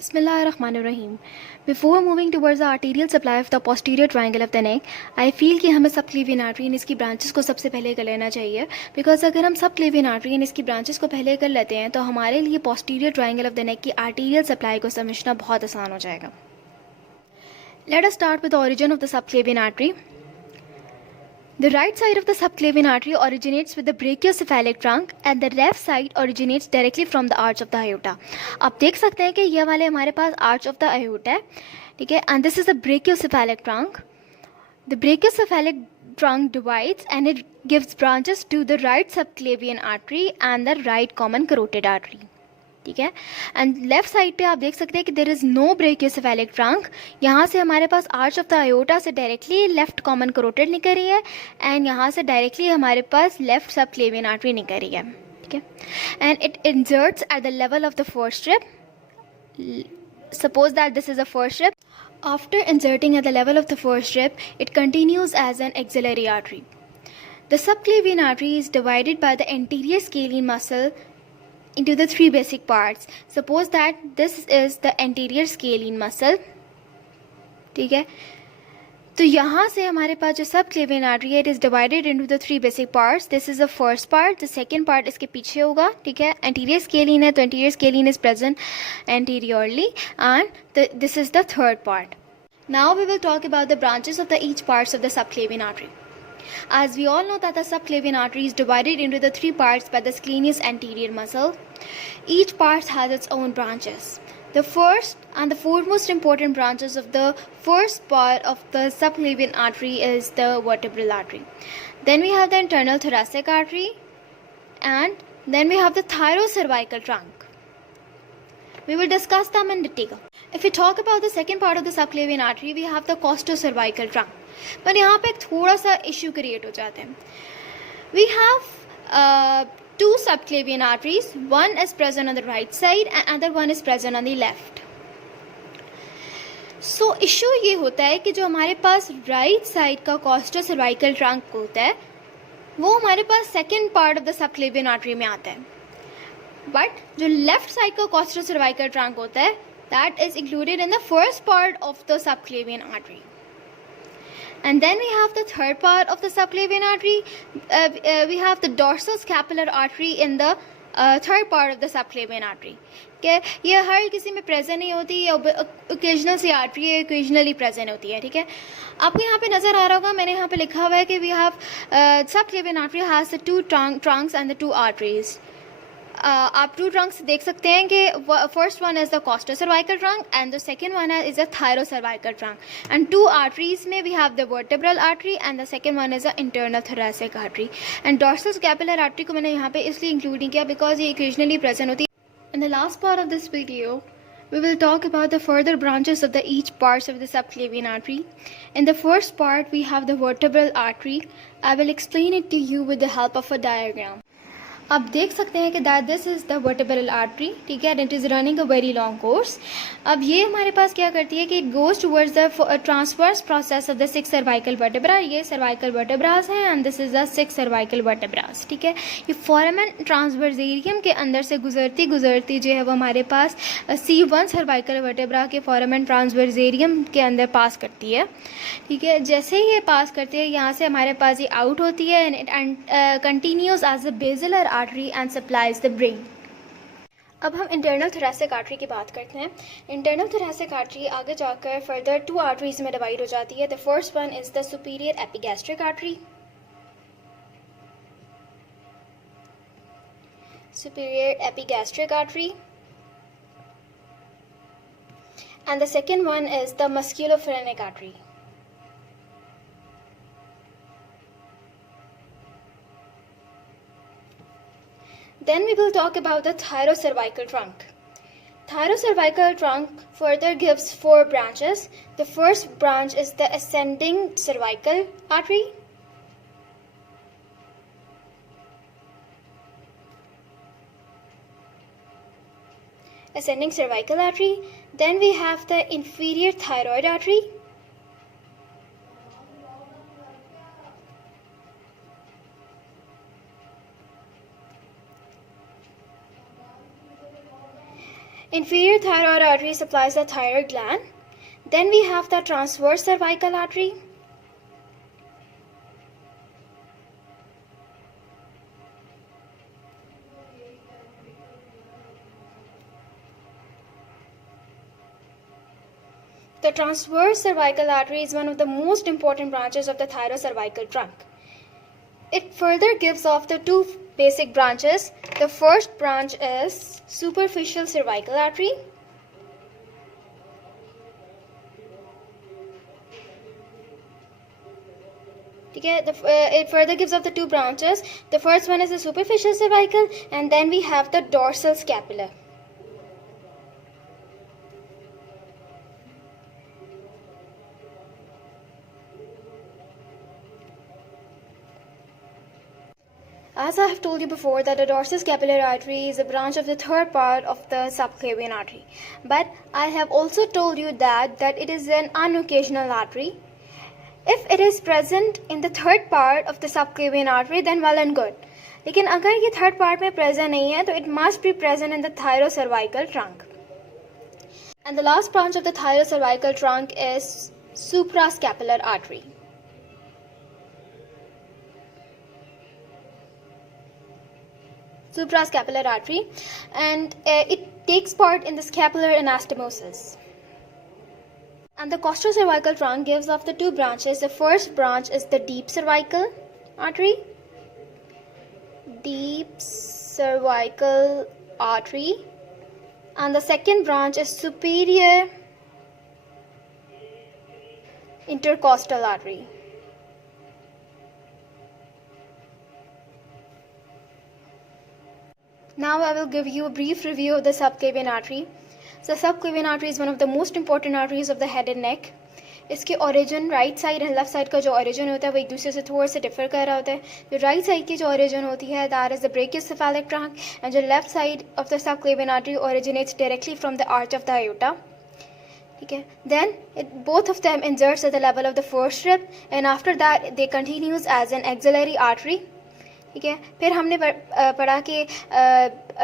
Bismillahirrahmanirrahim. Before moving towards the arterial supply of the posterior triangle of the neck, I feel कि हमें subclavian artery and इसकी branches को सबसे पहले कर लेना चाहिए, because अगर हम subclavian artery and इसकी branches को पहले कर लेते हैं तो हमारे लिए posterior triangle of the neck की arterial supply को समझना बहुत आसान हो जाएगा. Let us start with the origin of the subclavian artery. The right side of the subclavian artery originates with the brachiocephalic trunk and the left side originates directly from the arch of the aorta. आप देख सकते हैं कि ये वाले हमारे पास arch of the aorta है, ठीक है, and this is the brachiocephalic trunk. The brachiocephalic trunk divides and it gives branches to the right subclavian artery and the right common carotid artery. ठीक है, एंड लेफ्ट साइड पे आप देख सकते हैं कि there is no brachiocephalic trunk. यहाँ से हमारे पास आर्च ऑफ द आयोटा से डायरेक्टली लेफ्ट कॉमन करोटिड निकल रही है एंड यहाँ से डायरेक्टली हमारे पास लेफ्ट सबक्लेवियन आर्टरी निकल रही है. ठीक है, and it inserts at the level of the first strip. Suppose that this is a first strip. After inserting at the level of the first strip, it continues as an axillary artery. The subclavian artery is divided by the anterior scalene muscle into the three basic parts. Suppose that this is the anterior scalene muscle. ठीक है, तो यहाँ से हमारे पास जो subclavian artery है, it is divided into the three basic parts. This is the first part. The second part इसके पीछे होगा. ठीक है, anterior scalene है तो anterior scalene is present anteriorly and this is the third part. Now we will talk about the branches of the each parts of the subclavian artery. As we all know that the subclavian artery is divided into the three parts by the scalenus anterior muscle. Each part has its own branches. The first and the foremost important branches of the first part of the subclavian artery is the vertebral artery. Then we have the internal thoracic artery and then we have the thyrocervical trunk. We will discuss them in detail. If we talk about the second part of the subclavian artery, we have the costocervical trunk. पर यहाँ पे एक थोड़ा सा issue create हो जाते हैं. We have two subclavian arteries. One is present on the right side and other one is present on the left. So issue ये होता है कि जो हमारे पास राइट साइड का costocervical trunk होता है वो हमारे पास second part of the subclavian artery में आता है, बट जो लेफ्ट साइड का costocervical trunk होता है that is included in the first part of the subclavian artery. And then we have the third part of the subclavian artery. We have the dorsal-scapular artery in the third part of the subclavian artery. Okay, ये हर किसी में present नहीं होती, occasional सी artery है, occasionally present होती है. ठीक है, आपको यहाँ पे नज़र आ रहा होगा, मैंने यहाँ पे लिखा हुआ है कि we have subclavian artery has the two trunks and the two arteries. आप टू ट्रंक्स देख सकते हैं कि first one is the costocervical trunk and the second one is a thyrocervical trunk. And two arteries में we have the vertebral artery and the second one is the internal thoracic artery. And dorsal scapular artery को मैंने यहाँ पे इसलिए include नहीं किया because ये occasionally present होती है. In the last part of this video, we will talk about the further branches of the each parts of the subclavian artery. In the first part, we have the vertebral artery. I will explain it to you with the help of a diagram. आप देख सकते हैं कि that this is the vertebral artery. ठीक है, and it is running a very long course. अब ये हमारे पास क्या करती है कि it goes towards the transverse process of the six cervical vertebra. ये सर्वाइकल वर्टेब्रास हैं and this is the six cervical vertebrae. ठीक है, ये फोरामेन ट्रांसवर्सेरियम के अंदर से गुजरती गुजरती जो है वो हमारे पास C1 सर्वाइकल वर्टेब्रा के फोरामेन ट्रांसवर्सेरियम के अंदर पास करती है. ठीक है, जैसे ही ये पास करती है यहाँ से हमारे पास ये आउट होती है and it continues as a basilar artery and supplies the brain. अब हम इंटरनल थोरेसिक आर्टरी की बात करते हैं. इंटरनल थोरेसिक आर्टरी आगे जाकर फर्दर टू आर्टरीज में डिवाइड हो जाती है. The first one is the superior epigastric artery. Superior epigastric artery, and the second one is the musculophrenic artery. Then we will talk about the thyrocervical trunk. Thyrocervical trunk further gives four branches. The first branch is the ascending cervical artery. Ascending cervical artery. Then we have the inferior thyroid artery. Inferior thyroid artery supplies the thyroid gland. Then we have the transverse cervical artery. The transverse cervical artery is one of the most important branches of the thyrocervical trunk. It further gives off the two basic branches. The first branch is superficial cervical artery. It further gives off the two branches. The first one is the superficial cervical, and then we have the dorsal scapula. As I have told you before that the dorsoscapular artery is a branch of the third part of the subclavian artery. But I have also told you that it is an unoccasional artery. If it is present in the third part of the subclavian artery, then well and good. लेकिन अगर ये third part में present नहीं है, तो it must be present in the thyrocervical trunk. And the last branch of the thyrocervical trunk is suprascapular artery. Suprascapular artery, and it takes part in the scapular anastomosis. And the costocervical trunk gives off the two branches. The first branch is the deep cervical artery. Deep cervical artery. And the second branch is superior intercostal artery. Now I will give you a brief review of the subclavian artery. So subclavian artery is one of the most important arteries of the head and neck. इसके origin right side and left side का जो origin होता है वो एक दूसरे से थोड़ा सा differ कर रहा होता है. जो right side की जो origin होती है that is the brachiocephalic trunk, and जो left side of the subclavian artery originates directly from the arch of the aorta. ठीक है. Then both of them inserts at the level of the first rib, and after that they continues as an axillary artery. ठीक है. फिर हमने पढ़ा कि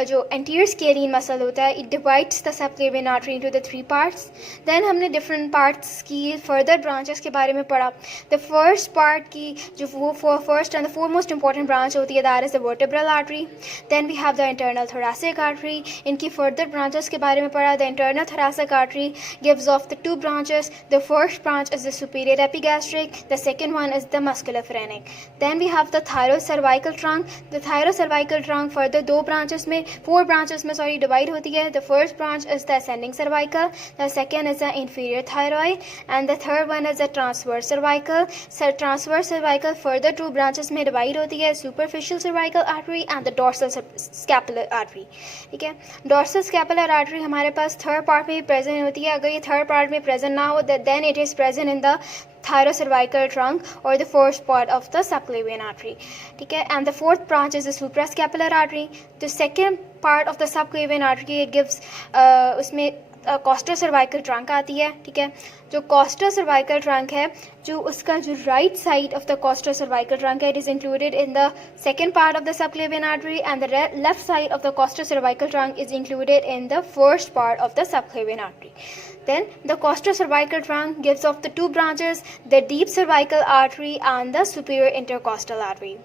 जो anterior scalene muscle होता है it divides the subclavian artery into the three parts. Then हमने डिफरेंट पार्ट्स की फर्दर ब्रांचेस के बारे में पढ़ा. द फर्स्ट पार्ट की जो वो first and the foremost important branch होती है that is the vertebral artery. Then we have the internal thoracic artery. इनकी फर्दर ब्रांचेस के बारे में पढ़ा. The internal thoracic artery gives off the two branches. The first branch is the superior epigastric. The second one is the musculophrenic. Then we have the thyrocervical trunk. The thyrocervical trunk further दो branches में four branches में divide होती है. The first branch is the ascending cervical. The second is the inferior thyroid and the third one is the transverse cervical. Transverse cervical further two branches में divide होती है. Superficial cervical artery and the dorsal scapular artery. ठीक है. Dorsal scapular artery हमारे पास third part में ही present होती है. अगर ये थर्ड पार्ट में प्रेजेंट ना हो then it is present in the thyrocervical trunk or the first part of the subclavian artery. ठीक है. And the fourth branch is the suprascapular artery. The second part of the subclavian artery it gives उसमें costocervical trunk आती है. ठीक है. जो costocervical trunk है जो उसका जो right side of the costocervical trunk है it is included in the second part of the subclavian artery, and the left side of the costocervical trunk is included in the first part of the subclavian artery. Then the costocervical trunk gives off the two branches, the deep cervical artery and the superior intercostal artery.